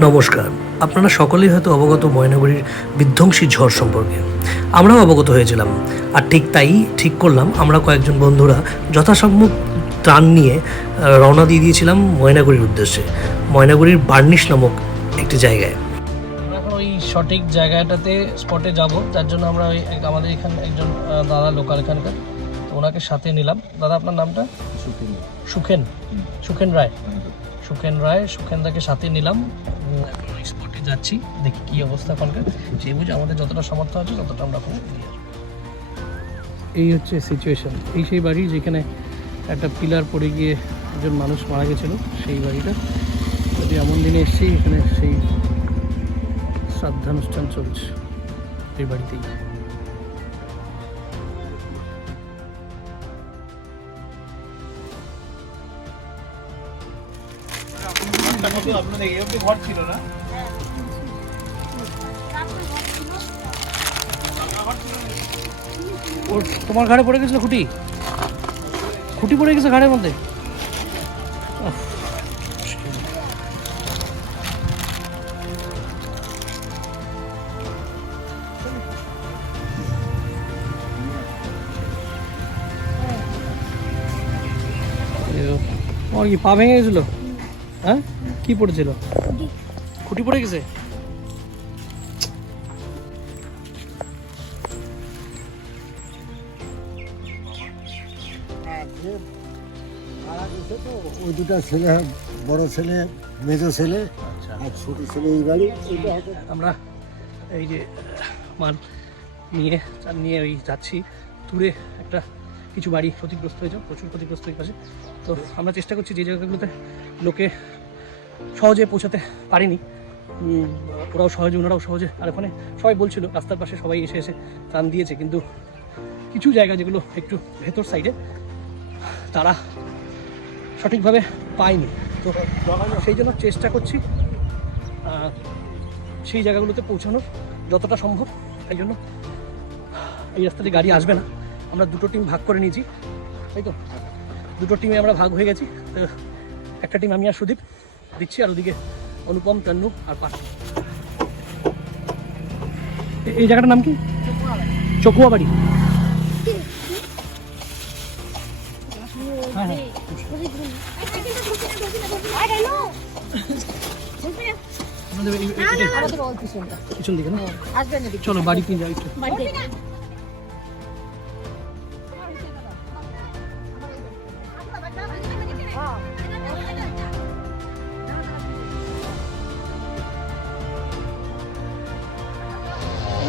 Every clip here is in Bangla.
নমস্কার। আপনারা সকলেই হয়তো অবগত ময়নাগুড়ির বিধ্বংসী ঝড় সম্পর্কে। আমরাও অবগত হয়েছিলাম। আর ঠিক তাই ঠিক করলাম আমরা কয়েকজন বন্ধুরা যথাসম্ভব ত্রাণ নিয়ে রওনা দিয়ে দিয়েছিলাম ময়নাগুড়ির উদ্দেশ্যে। ময়নাগুড়ির বার্নিশ নামক একটি জায়গায়। আমরা এখন ওই সঠিক জায়গাটাতে স্পটে যাব। যার জন্য আমরা ওই আমাদের এখানে একজন দাদা লোকাল এখানকার। তো ওনাকে সাথে নিলাম। দাদা আপনার নামটা? সুখেন। সুখেন। সুখেন রায়। সুখেন রায়। সুখেনদাকে সাথে নিলাম। এখন ওই স্পটে যাচ্ছি, দেখি কি অবস্থা ওখানকার সেই বুঝে আমাদের যতটা সামর্থ্য আছে ততটা আমরা ওখানে দিয়ে এই হচ্ছে সিচুয়েশন এই সেই বাড়ি যেখানে একটা পিলার পড়ে গিয়ে একজন মানুষ মারা গেছিল, সেই বাড়িটা। যদি এমন দিনে এসেছি, এখানে সেই শ্রাদ্ধানুষ্ঠান চলছে এই বাড়িতেই। ওর তোমার ঘাড়ে পড়ে গেছিল খুঁটি? খুঁটি পড়ে গেছে ঘাড়ের মধ্যে? কি পা ভেঙে গেছিল? হ্যাঁ? কি পড়েছিল? খুঁটি। পড়ে গেছে? ওই দুটা ছেলে বড় ছেলে মেজো ছেলে আর ছোট ছেলে এই বাড়ি। আমরা এই যে মাল নিয়ে নিয়ে ওই যাচ্ছি। দূরে একটা কিছু বাড়ি ক্ষতিগ্রস্ত হয়েছে, প্রচুর ক্ষতিগ্রস্ত হয়ে পাশে। তো আমরা চেষ্টা করছি যে জায়গাগুলোতে লোকে সহজে পৌঁছাতে পারেনি। ওরাও সহজে, ওনারাও সহজে। আর ওখানে সবাই বলছিল, রাস্তার পাশে সবাই এসে এসে ত্রাণ দিয়েছে, কিন্তু কিছু জায়গা যেগুলো একটু ভেতর সাইডে তারা সঠিকভাবে পায়নি। তো সেই জন্য চেষ্টা করছি সেই জায়গাগুলোতে পৌঁছানোর যতটা সম্ভব। তাই জন্য এই রাস্তাতে গাড়ি আসবে না। আমরা দুটো টিম ভাগ করে নিয়েছি তাই তো দুটো টিমে আমরা ভাগ হয়ে গেছি তো একটা টিম আমি আর সুদীপ দিচ্ছি আর ওদিকে অনুপম তন্নু আর পার্থ এই জায়গাটার নাম কি চকুয়া বাড়ি হ্যাঁ হ্যাঁ চলো বাড়ি তিন যাই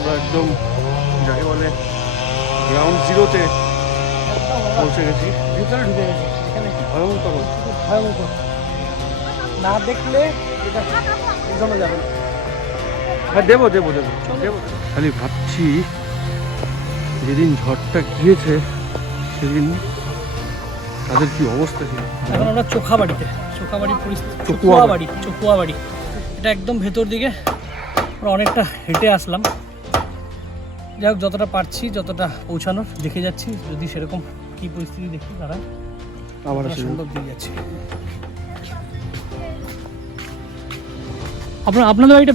আমরা একদম যাকে বলে গ্রাউন্ড জিরোতে পৌঁছে গেছি। ভিতরে ঢুকে গেছে এখানে ভয়ঙ্কর। ভয়ঙ্কর। না দেখলে এটা জমে যাবে হ্যাঁ দেবো দেবো দেবো দেবো। খালি ভাবছি যেদিন ঝড়টা গিয়েছে সেদিন তাদের কি অবস্থা ছিল এখন আমরা চোখা বাড়িতে চোখা বাড়ির পরিস্থিতি চকুয়া বাড়ি। বাড়ি চকুয়া বাড়ি এটা একদম ভেতর দিকে। আমরা অনেকটা হেঁটে আসলাম। যাই হোক যতটা পারছি যতটা পৌঁছানোর দেখে যাচ্ছি। যদি সেরকম কি পরিস্থিতি দেখি তারা আবার সম্ভব দিয়ে যাচ্ছি। আপনার আপনাদের বাড়িটা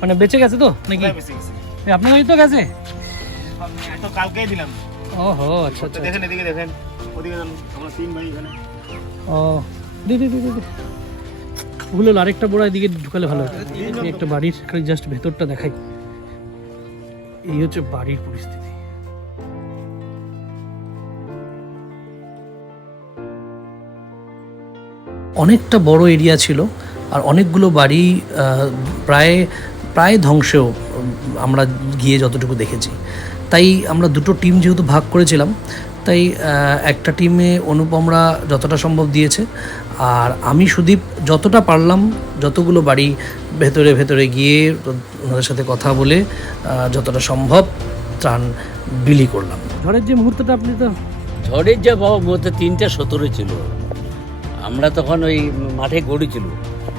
মানে বেঁচে গেছে তো নাকি? আপনার বাড়ি তো গেছে? তো কালকেই দিলাম। ও হো আচ্ছা আচ্ছা। দেখেন এদিকে দেখেন। ওদিকে আমরা তিন ভাই এখানে। ও দি দি দি আরেকটা বড় এদিকে ঢুকালে ভালো হতো একটা বাড়ির জাস্ট ভেতরটা দেখাই। এই হচ্ছে বাড়ির পরিস্থিতি। অনেকটা বড় এরিয়া ছিল আর অনেকগুলো বাড়ি প্রায় প্রায় ধ্বংসেও আমরা গিয়ে যতটুকু দেখেছি। তাই আমরা দুটো টিম যেহেতু ভাগ করেছিলাম, তাই একটা টিমে অনুপমরা যতটা সম্ভব দিয়েছে আর আমি সুদীপ যতটা পারলাম যতগুলো বাড়ি ভেতরে ভেতরে গিয়ে ওনাদের সাথে কথা বলে যতটা সম্ভব ত্রাণ বিলি করলাম। ঝড়ের যে মুহূর্তটা আপনি তো ঝড়ের যা বাবা মধ্যে তিনটে সতেরো ছিল। আমরা তখন ওই মাঠে গরু ছিল।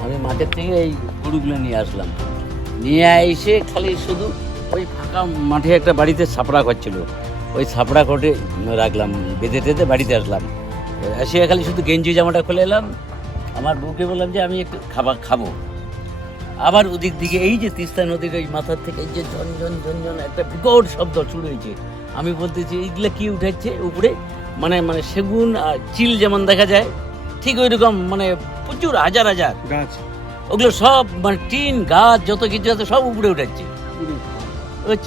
আমি মাঠের থেকে এই গরুগুলো নিয়ে আসলাম। নিয়ে এসে খালি শুধু ওই ফাঁকা মাঠে একটা বাড়িতে ছাপড়া ঘর ছিল। ওই ছাপড়া ঘটে রাখলাম বেঁধে টেঁধে বাড়িতে আসলাম। এসে খালি শুধু গেঞ্জি জামাটা খুলে এলাম। আমার বউকে বললাম যে আমি একটু খাবার খাব। আবার ওদিক দিকে এই যে তিস্তা নদীর ওই মাথার থেকে এই যে ঝনঝন ঝনঝন একটা বিকট শব্দ শুরু হয়েছে। আমি বলতেছি এইগুলা কি উঠাচ্ছে উপরে? মানে মানে সেগুন আর চিল যেমন দেখা যায় ঠিক ওই রকম মানে প্রচুর হাজার হাজার। গাছ। ওগুলো সব মানে টিন গাছ যত কিছু আছে সব উপরে উঠাচ্ছে বুঝছ?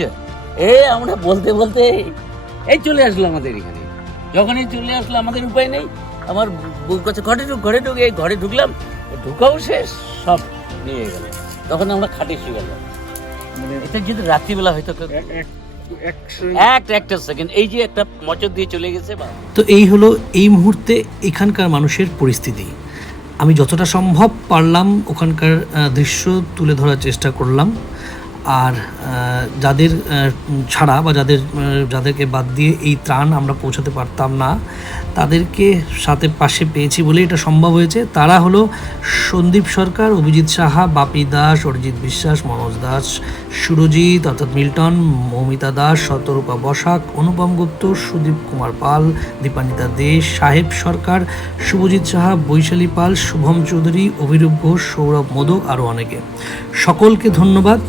এ আমরা বলতে বলতে এই চলে আসলো আমাদের এখানে। যখনই চলে আসলো আমাদের উপায় নেই। আমার বউ কাছে ঘরে ঢুক ঘরে ঢুকে এই ঘরে ঢুকলাম ঢুকাও শেষ সব নিয়ে গেল। তখন আমরা খাটে শুয়ে গেলাম। মানে এটা যদি রাত্রিবেলা হয়তো এক- এক- একটা একটা সেকেন্ড। এই যে একটা মচর দিয়ে চলে গেছে তো এই হলো এই মুহূর্তে এখানকার মানুষের পরিস্থিতি। আমি যতটা সম্ভব পারলাম ওখানকার দৃশ্য তুলে ধরার চেষ্টা করলাম। আর যাদের ছাড়া বা যাদের যাদেরকে বাদ দিয়ে এই ত্রাণ আমরা পৌঁছাতে পারতাম না, তাদেরকে সাথে পাশে পেয়েছি বলে এটা সম্ভব হয়েছে। তারা হলো সন্দীপ সরকার, অভিজিৎ সাহা, বাপি দাস, অরিজিৎ বিশ্বাস, মনোজ দাস, সুরজিৎ, অর্থাৎ মিল্টন, মৌমিতা দাস শতরূপা বসাক, অনুপম গুপ্ত, সুদীপ কুমার পাল দীপানিতা দেশ, সাহেব সরকার, শুভজিৎ সাহা, বৈশালী পাল, শুভম চৌধুরী, অভিরূপ ঘোষ, সৌরভ মোদক আরও অনেকে। সকলকে ধন্যবাদ।